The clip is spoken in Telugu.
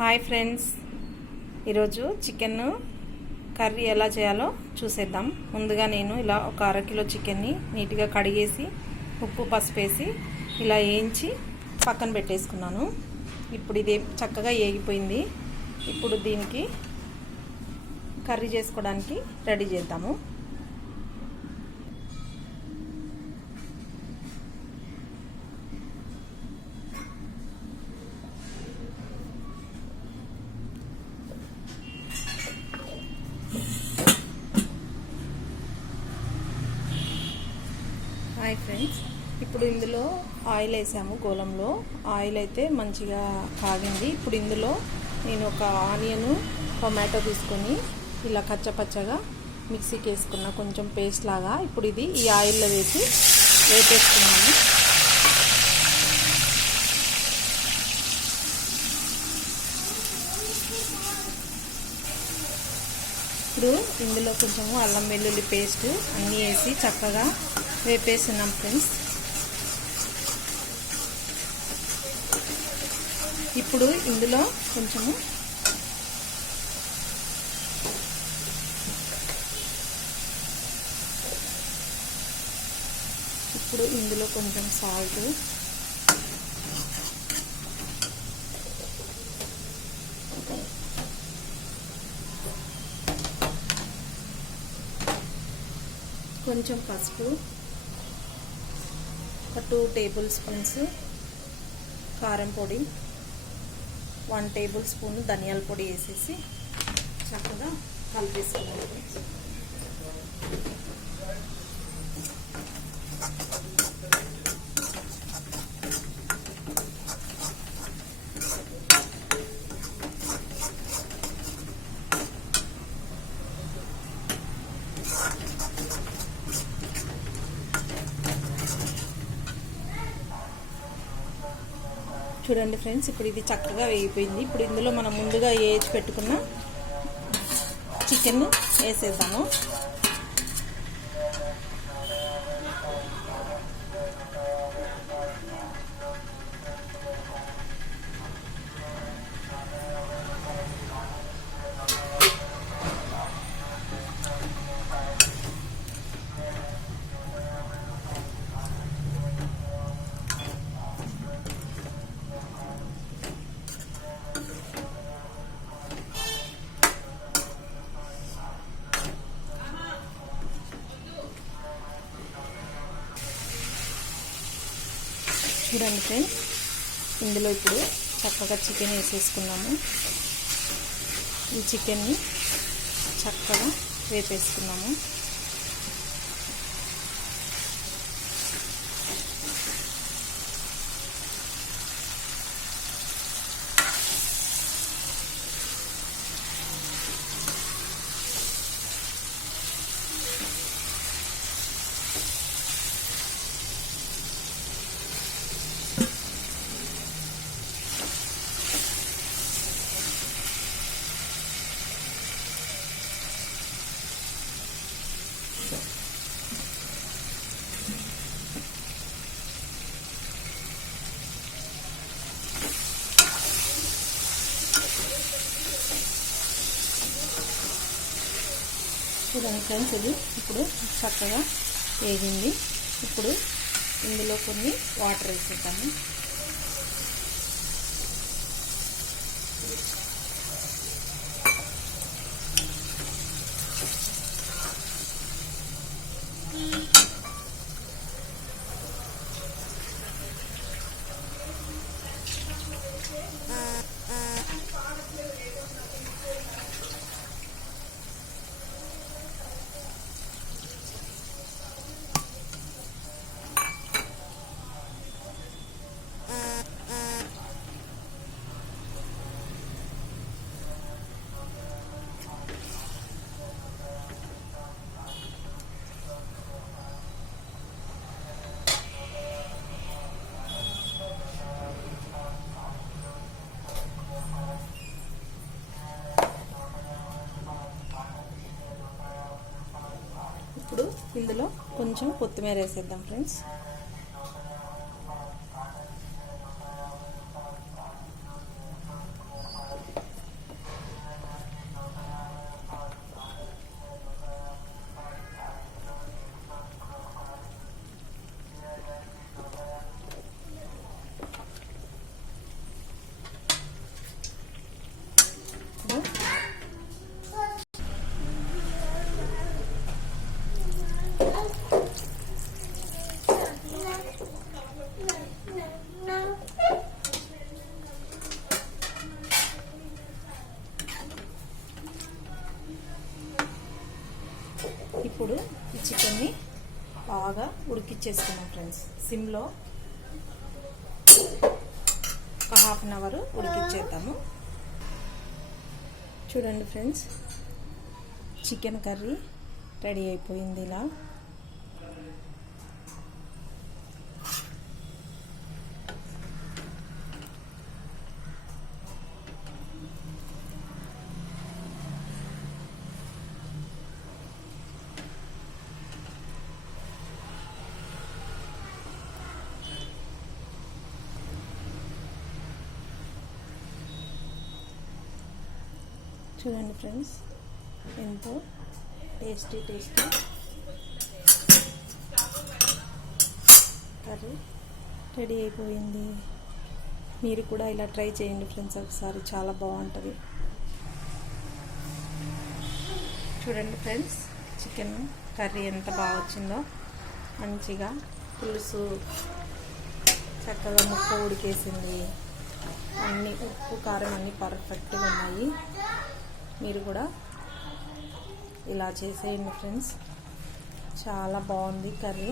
హాయ్ ఫ్రెండ్స్, ఈరోజు చికెన్ కర్రీ ఎలా చేయాలో చూసేద్దాం. ముందుగా నేను ఇలా ఒక అరకిలో చికెన్ని నీట్గా కడిగేసి ఉప్పు పసుపు వేసి ఇలా వేయించి పక్కన పెట్టేసుకున్నాను. ఇప్పుడు ఇది చక్కగా వేగిపోయింది. ఇప్పుడు దీనికి కర్రీ చేసుకోవడానికి రెడీ చేద్దాము. హాయ్ ఫ్రెండ్స్, ఇప్పుడు ఇందులో ఆయిల్ వేసాము. గోలంలో ఆయిల్ అయితే మంచిగా కాగింది. ఇప్పుడు ఇందులో నేను ఒక ఆనియన్ టొమాటో తీసుకొని ఇలా కచ్చపచ్చగా మిక్సీకి వేసుకున్నా, కొంచెం పేస్ట్ లాగా. ఇప్పుడు ఇది ఈ ఆయిల్లో వేసి వేపేసుకున్నాను. ఇప్పుడు ఇందులో కొంచెము అల్లం వెల్లుల్లి పేస్ట్ అన్నీ వేసి చక్కగా వేపేస్తున్నాం ఫ్రెండ్స్. ఇప్పుడు ఇందులో కొంచెము కొంచెం సాల్ట్, కొంచెం పసుపు, 2 టేబుల్ స్పూన్స్ కారం పొడి, 1 టేబుల్ స్పూన్ ధనియాల పొడి వేసేసి చక్కగా కలిపేసుకోవాలి. చూడండి ఫ్రెండ్స్, ఇప్పుడు ఇది చక్కగా వేగిపోయింది. ఇప్పుడు ఇందులో మనం ముందుగా వేసి పెట్టుకున్న చికెన్ వేసేద్దాము. చూడండి ఫ్రెండ్స్, ఇందులో ఇప్పుడు చక్కగా చికెన్ వేసేసుకున్నాము. ఈ చికెన్ని చక్కగా వేపేసుకున్నాము. చూడండి ఫ్రెండ్స్, ఇది ఇప్పుడు చక్కగా వేగింది. ఇప్పుడు ఇందులో కొన్ని వాటర్ వేసేద్దాము. ఇప్పుడు ఇందులో కొంచెం కొత్తిమీర వేసేద్దాం ఫ్రెండ్స్. ఇప్పుడు ఈ చికెన్ని బాగా ఉడికిచ్చేసుకున్నాం ఫ్రెండ్స్. సిమ్లో ఒక హాఫ్ అన్ అవర్ ఉడికిచ్చేద్దాము. చూడండి ఫ్రెండ్స్, చికెన్ కర్రీ రెడీ అయిపోయింది. ఇలా చూడండి ఫ్రెండ్స్, ఎంతో టేస్టీ కర్రీ రెడీ అయిపోయింది. మీరు కూడా ఇలా ట్రై చేయండి ఫ్రెండ్స్ ఒకసారి, చాలా బాగుంటుంది. చూడండి ఫ్రెండ్స్, చికెన్ కర్రీ ఎంత బాగా వచ్చిందో. మంచిగా పులుసు చక్కగా ముక్క ఉడికేసింది. అన్నీ ఉప్పు కారం అన్నీ పర్ఫెక్ట్గా ఉన్నాయి. మీరు కూడా ఇలా చేసేయండి ఫ్రెండ్స్, చాలా బాగుంది కర్రీ.